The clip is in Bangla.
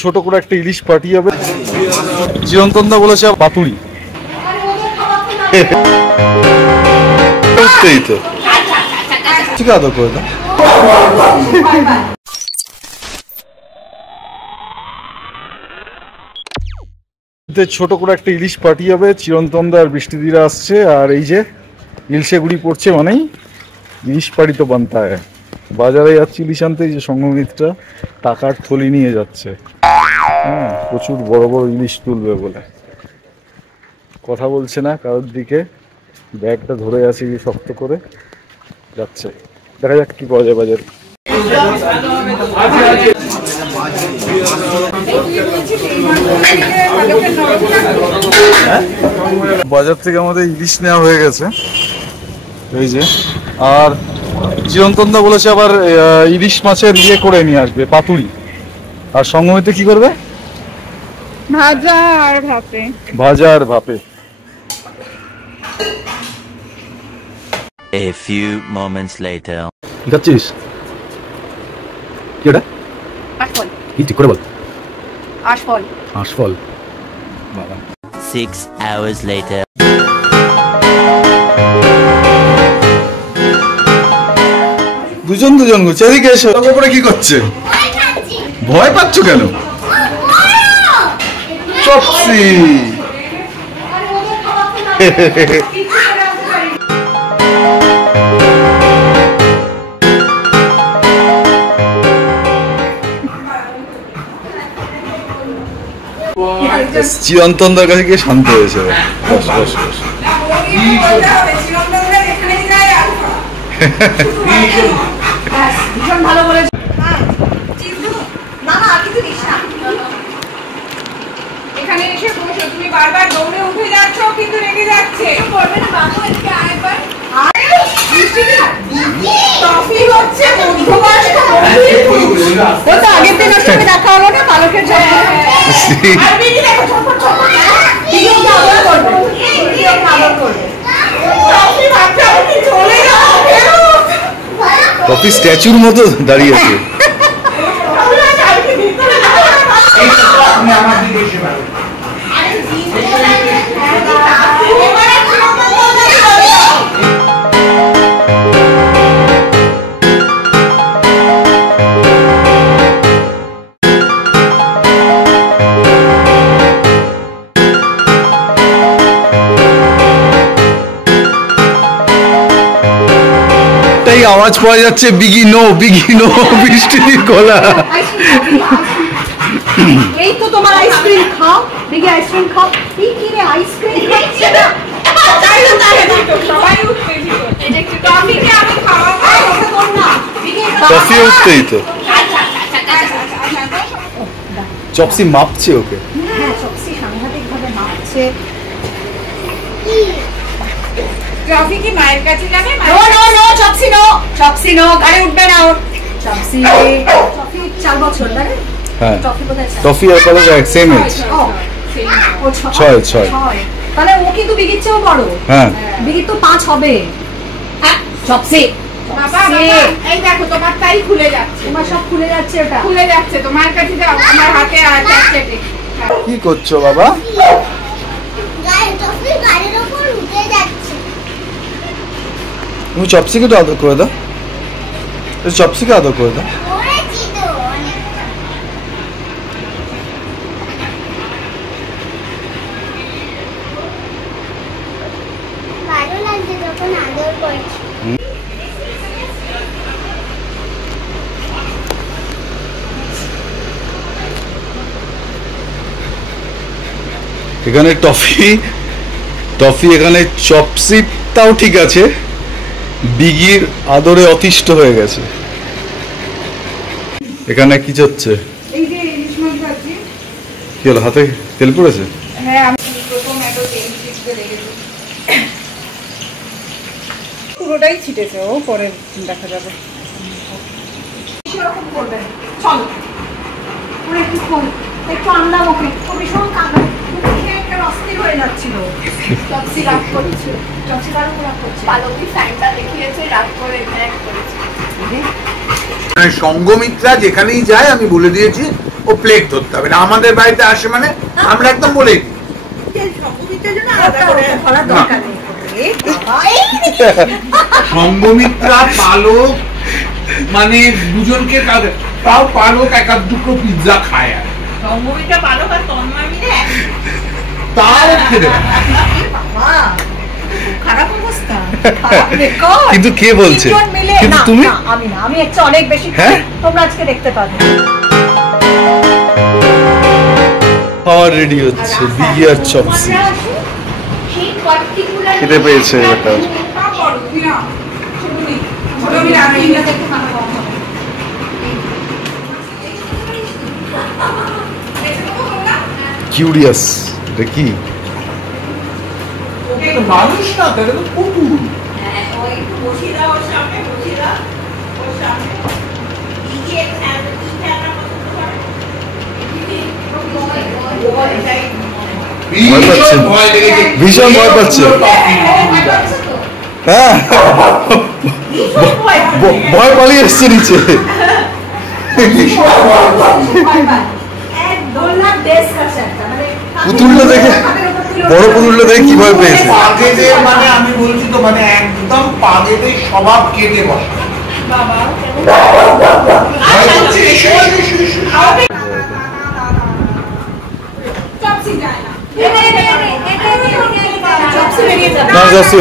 ছোট করে একটা ইলিশ পার্টি হবে। চিরন্তনদা বলেছে পাতুরি। ঠিক আছে করে দাও। ছোট করে একটা ইলিশ পার্টি হবে। চিরন্তনদা আর বৃষ্টিদিরা আসছে, আর এই যে ইলশে গুড়ি পড়ছে মানেই ইলিশ পার্টি তো বানতে হয়। বাজারে যাচ্ছে ইলিশ আনতে, যে সংঘমিত্রা টাকার থলি নিয়ে যাচ্ছে। হ্যাঁ, প্রচুর বড় বড় ইলিশ তুলবে বলে কথা বলছে না কারোর দিকে, ব্যাগটা ধরে আছে শক্ত করে যাচ্ছে। দেখা যাক কি পাওয়া যায় বাজারে। বাজার থেকে আমাদের ইলিশ নেওয়া হয়ে গেছে এই যে। আর চিরন্তনদা বলেছে আবার ইলিশ মাছের ইয়ে করে নিয়ে আসবে পাতুরি। আর সঙ্গমিতে কি করবে? ভাজা আর ভাপে। ভাজা আর ভাপে। A few moments later. কি খাচ্ছিস? কি ওটা? আশফল। কি ঠিক করে বল। আশফল। আশফল। বাবা। 6 hours later. দুজন ঘুরছে। এদিকে এসো। ওপরে কি করছে? ভয় পাচ্ছ কেন? চপসি। চিরন্তনদার কাছে গিয়ে শান্ত হয়েছে। বস বস বস। ভালো বলেছে। এখানে এসে বসো, তুমি বারবার দৌড়ে উঠে যাচ্ছ কিন্তু রেগে যাচ্ছে। করবে না বাবু, এদিকে আরেকবার। টফি হচ্ছে মধ্যবয়স্ক ও তো আগের দিন ওর সঙ্গে দেখা হলো না পালকের জন্য। আর বিনি দেখো ছটফট ছটফট বিনি ওকে আদর করবে, বিনি ওকে আদর করবে। টফি ভাবছে আমি চলে যাবো কেন? টফি স্ট্যাচুর মতো দাঁড়িয়ে আছে। আওয়াজ পাওয়া যাচ্ছে বিগি নো বৃষ্টির গলা। এই তো তোমার আইসক্রিম খাও, বিগি আইসক্রিম খাও। কি রে আইসক্রিম খাচ্ছে না? চাইলে তাহলে তো সবাই উঠতে দিও। এটা একটু টফিকে আমি খাওয়াবো, ওটা তোর না। বিগি টফি উঠতেই তো। চপসি মাপছে ওকে। হ্যাঁ, চপসি সাংঘাতিক ভাবে মাপছে। টফি কি মায়ের কাছে যাবে? নো চপসি নো গাড়ি উঠবে না ওর। চপসি 4 বছর ধরে। হ্যাঁ, টফি কোথায়? টফি আর পালক সেম এজ। ও 6 তাহলে ও কিন্তু বিগির চেয়েও বড়। হ্যাঁ, বিগির তো 5 হবে। হ্যাঁ, চপসি বাবা এই দেখো তোমার তাই খুলে যাচ্ছে। তোমার সব খুলে যাচ্ছে, ওটা খুলে যাচ্ছে। তোমার কাছে দাও, আমার হাতে আছে চেটে। কি করছো বাবা? টফি গাড়ির উপর উঠে যাচ্ছে। তুমি চপসিকে তো আদর করে দাও। চপসিকে আদর করে দাও। করেছি তো অনেকটা। ভালো লাগছে যখন আদর করছি। এখানে টফি এখানে চপসি তাও ঠিক আছে, বিগির আদরে অতিষ্ঠ হয়ে গেছে। এখানে কি হচ্ছে? এই যে ইলিশ মাছ ভাজি। কি হলো, হাতে তেল পড়েছে? হ্যাঁ, আমি প্রথম এত তেল ছিটতে লেগেছে। পুরোটাই ছিটেছে, ও পরে দেখা যাবে। সেরকম করবে চলো একটু আনলাম ওকে। ও ভীষণ কাঁদে, অস্থির হয়ে যাচ্ছিল। চপসি রাগ করেছে, চপসি রাগ করছে। পালকি ফ্যানটা দেখিয়েছে, রাগ করে করেছে। সংঘমিত্রা যেখানেই যায় আমি বলে দিয়েছি ও প্লেট ধরতে হবে না। আমাদের বাড়িতে আসে মানে আমরা একদম বলে দিই। সঙ্গমিত্রা পালক মানে দুজনকে তাও পালক এক আধ দুটো পিৎজা খায় আর সম্ভবিতা ভালো আর তন্ময় মিলে তাও খেতে পারে। খারাপ অবস্থা, খারাপ রেকর্ড। কিন্তু কে বলছে? তিনজন মিলে, কিন্তু না, তুমি? না, আমি না, আমি একটু অনেক বেশি খাই। হ্যাঁ? তোমরা আজকে দেখতে পাবে। খাওয়ার রেডি হচ্ছে, বিগিয়ার চপস খেতে পেয়েছে এটা। কিউরিয়াস, এটা কি? মানুষ না, তাহলে তো কুকুর। ভয় পাচ্ছে, ভীষণ ভয় পাচ্ছে। হ্যাঁ, ভয় পালিয়ে এসছে নিচে। পুতুলটা দেখে, বড় পুতুলটা দেখে কি ভয় পেয়েছে। পাগেদের মানে আমি বলছি তো মানে একদম পাগেদের স্বভাব কেটে বসা। চপসি যায় না। না, just